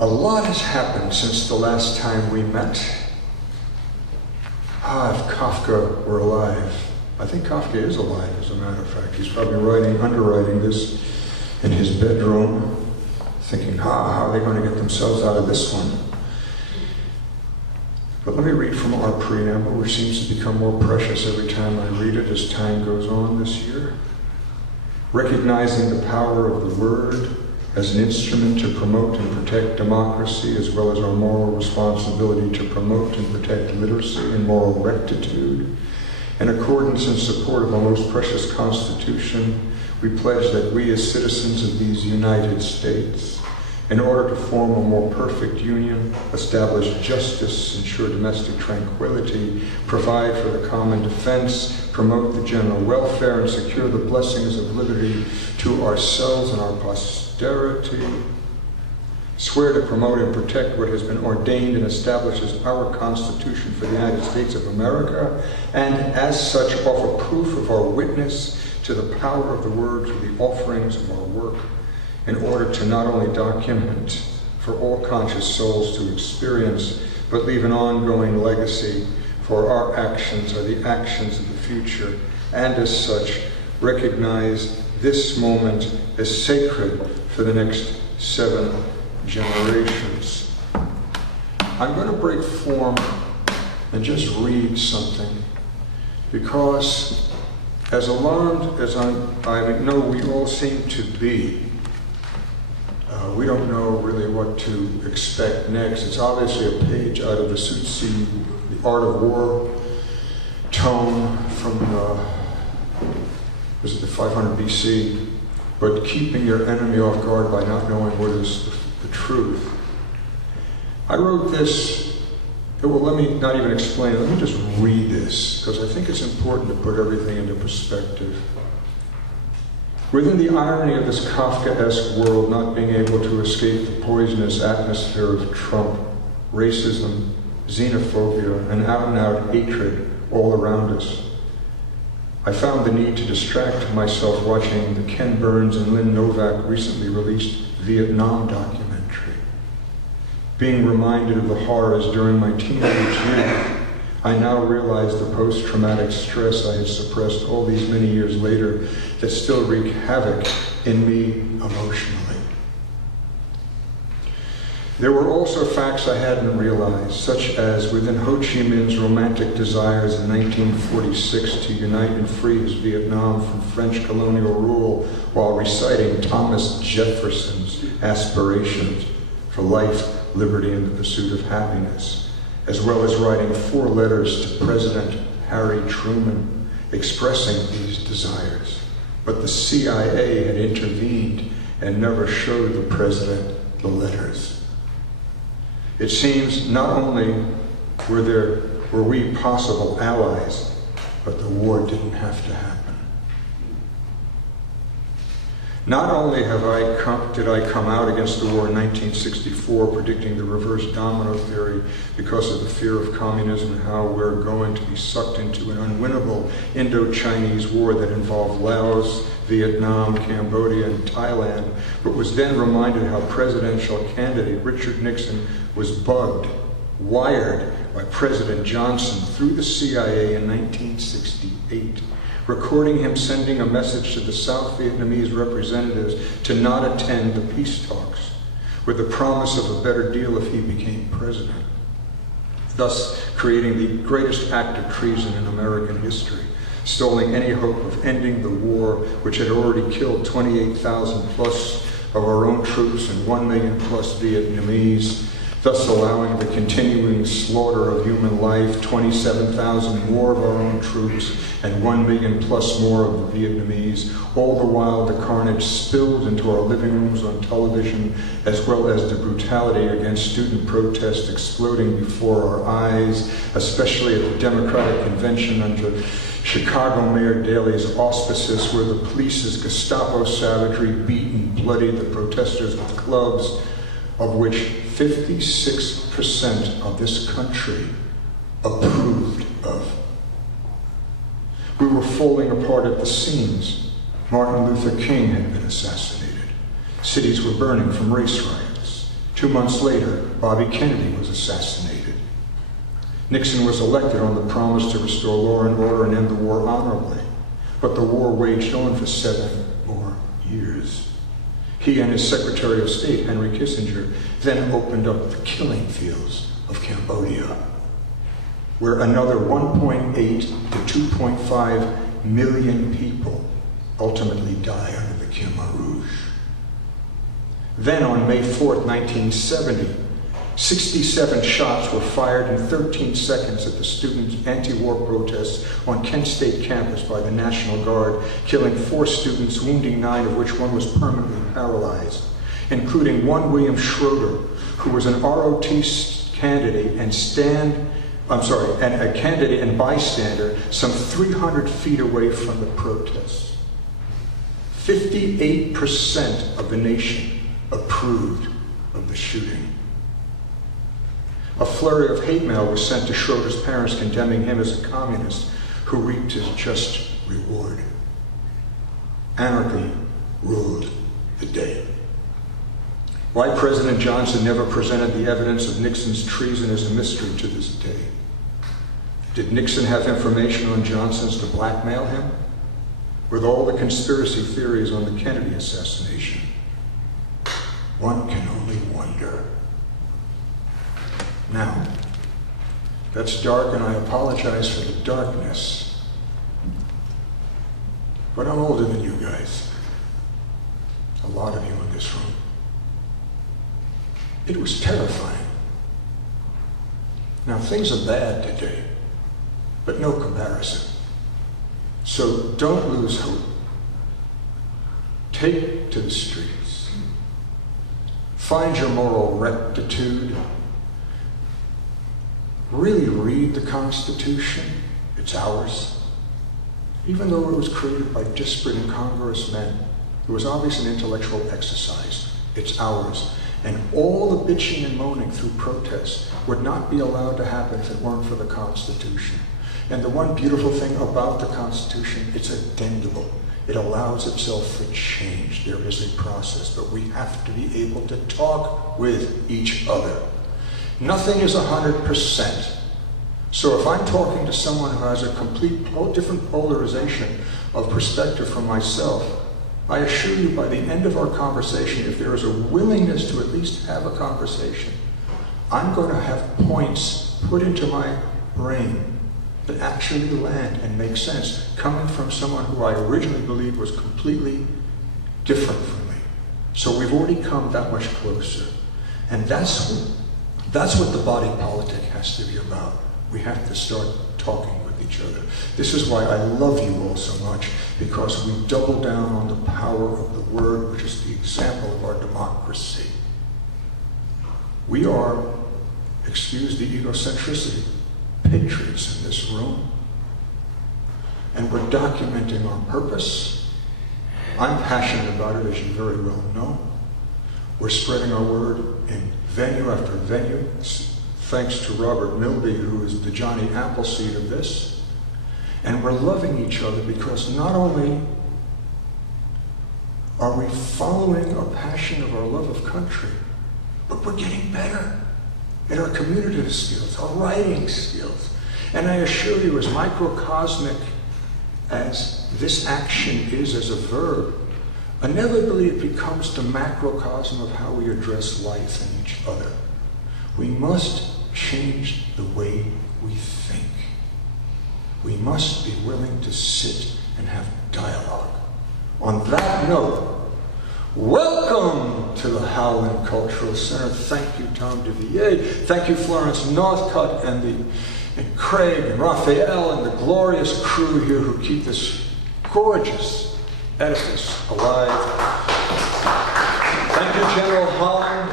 A lot has happened since the last time we met. If Kafka were alive. I think Kafka is alive, as a matter of fact. He's probably underwriting this in his bedroom, thinking, how are they going to get themselves out of this one? But let me read from our preamble, which seems to become more precious every time I read it as time goes on this year. Recognizing the power of the word as an instrument to promote and protect democracy, as well as our moral responsibility to promote and protect literacy and moral rectitude. In accordance and support of our most precious Constitution, we pledge that we as citizens of these United States, in order to form a more perfect union, establish justice, ensure domestic tranquility, provide for the common defense, promote the general welfare, and secure the blessings of liberty to ourselves and our posterity, swear to promote and protect what has been ordained and establishes our Constitution for the United States of America, and as such offer proof of our witness to the power of the word through the offerings of our work, in order to not only document for all conscious souls to experience, but leave an ongoing legacy for our actions or the actions of the future, and as such recognize this moment as sacred for the next 7 generations. I'm going to break form and just read something, because as alarmed as I know we all seem to be, we don't know really what to expect next. It's obviously a page out of the Sun Tzu, The Art of War tome from was it the 500 BC, but keeping your enemy off guard by not knowing what is the truth. I wrote this, well, let me not even explain it, let me just read this, because I think it's important to put everything into perspective. Within the irony of this Kafkaesque world not being able to escape the poisonous atmosphere of Trump, racism, xenophobia, and out-and-out hatred all around us, I found the need to distract myself watching the Ken Burns and Lynn Novak recently released Vietnam documentary. Being reminded of the horrors during my teenage years, I now realize the post-traumatic stress I had suppressed all these many years later that still wreak havoc in me emotionally. There were also facts I hadn't realized, such as within Ho Chi Minh's romantic desires in 1946 to unite and free his Vietnam from French colonial rule while reciting Thomas Jefferson's aspirations for life, liberty, and the pursuit of happiness, as well as writing 4 letters to President Harry Truman expressing these desires. But the CIA had intervened and never showed the president the letters. It seems not only were we possible allies, but the war didn't have to happen. Not only did I come out against the war in 1964, predicting the reverse domino theory because of the fear of communism and how we're going to be sucked into an unwinnable Indo-Chinese war that involved Laos, Vietnam, Cambodia, and Thailand, but was then reminded how presidential candidate Richard Nixon was wired by President Johnson through the CIA in 1968. Recording him sending a message to the South Vietnamese representatives to not attend the peace talks, with the promise of a better deal if he became president, thus creating the greatest act of treason in American history, stalling any hope of ending the war, which had already killed 28,000 plus of our own troops and 1 million plus Vietnamese, thus allowing the continuing slaughter of human life, 27,000 more of our own troops, and 1 million plus more of the Vietnamese, all the while the carnage spilled into our living rooms on television, as well as the brutality against student protests exploding before our eyes, especially at the Democratic Convention under Chicago Mayor Daley's auspices, where the police's Gestapo savagery beat and bloodied the protesters with clubs, of which 56% of this country approved of. We were falling apart at the seams. Martin Luther King had been assassinated. Cities were burning from race riots. 2 months later, Bobby Kennedy was assassinated. Nixon was elected on the promise to restore law and order and end the war honorably. But the war waged on for 7 more years. He and his Secretary of State, Henry Kissinger, then opened up the killing fields of Cambodia, where another 1.8 to 2.5 million people ultimately die under the Khmer Rouge. Then on May 4th, 1970, 67 shots were fired in 13 seconds at the student anti-war protests on Kent State campus by the National Guard, killing 4 students, wounding 9, of which 1 was permanently paralyzed, including one William Schroeder, who was an ROT candidate and a candidate and bystander some 300 feet away from the protests. 58% of the nation approved of the shooting. A flurry of hate mail was sent to Schroeder's parents condemning him as a communist who reaped his just reward. Anarchy ruled the day. Why President Johnson never presented the evidence of Nixon's treason is a mystery to this day. Did Nixon have information on Johnson's to blackmail him? With all the conspiracy theories on the Kennedy assassination, one can only wonder. Now, that's dark, and I apologize for the darkness, but I'm older than you guys, a lot of you in this room. It was terrifying. Now, things are bad today, but no comparison. So don't lose hope. Take to the streets. Find your moral rectitude. Really read the Constitution. It's ours. Even though it was created by disparate, incongruous men, it was obviously an intellectual exercise. It's ours. And all the bitching and moaning through protests would not be allowed to happen if it weren't for the Constitution. And the one beautiful thing about the Constitution, it's addendable. It allows itself for change. There is a process, but we have to be able to talk with each other. Nothing is 100%. So if I'm talking to someone who has a complete, different polarization of perspective from myself, I assure you by the end of our conversation, if there is a willingness to at least have a conversation, I'm going to have points put into my brain that actually land and make sense, coming from someone who I originally believed was completely different from me. So we've already come that much closer. And that's what the body politic has to be about. We have to start talking with each other. This is why I love you all so much, because we double down on the power of the word, which is the example of our democracy. We are, excuse the egocentricity, patriots in this room. And we're documenting our purpose. I'm passionate about it, as you very well know. We're spreading our word in venue after venue, thanks to Robert Milby, who is the Johnny Appleseed of this. And we're loving each other because not only are we following a passion of our love of country, but we're getting better at our communicative skills, our writing skills. And I assure you, as microcosmic as this action is as a verb, inevitably it becomes the macrocosm of how we address life and each other. We must change the way we think. We must be willing to sit and have dialogue. On that note, welcome to the Howland Cultural Center. Thank you, Tom DeVier. Thank you, Florence Northcutt, and Craig and Raphael and the glorious crew here who keep this gorgeous edifice alive. Thank you, General Howland.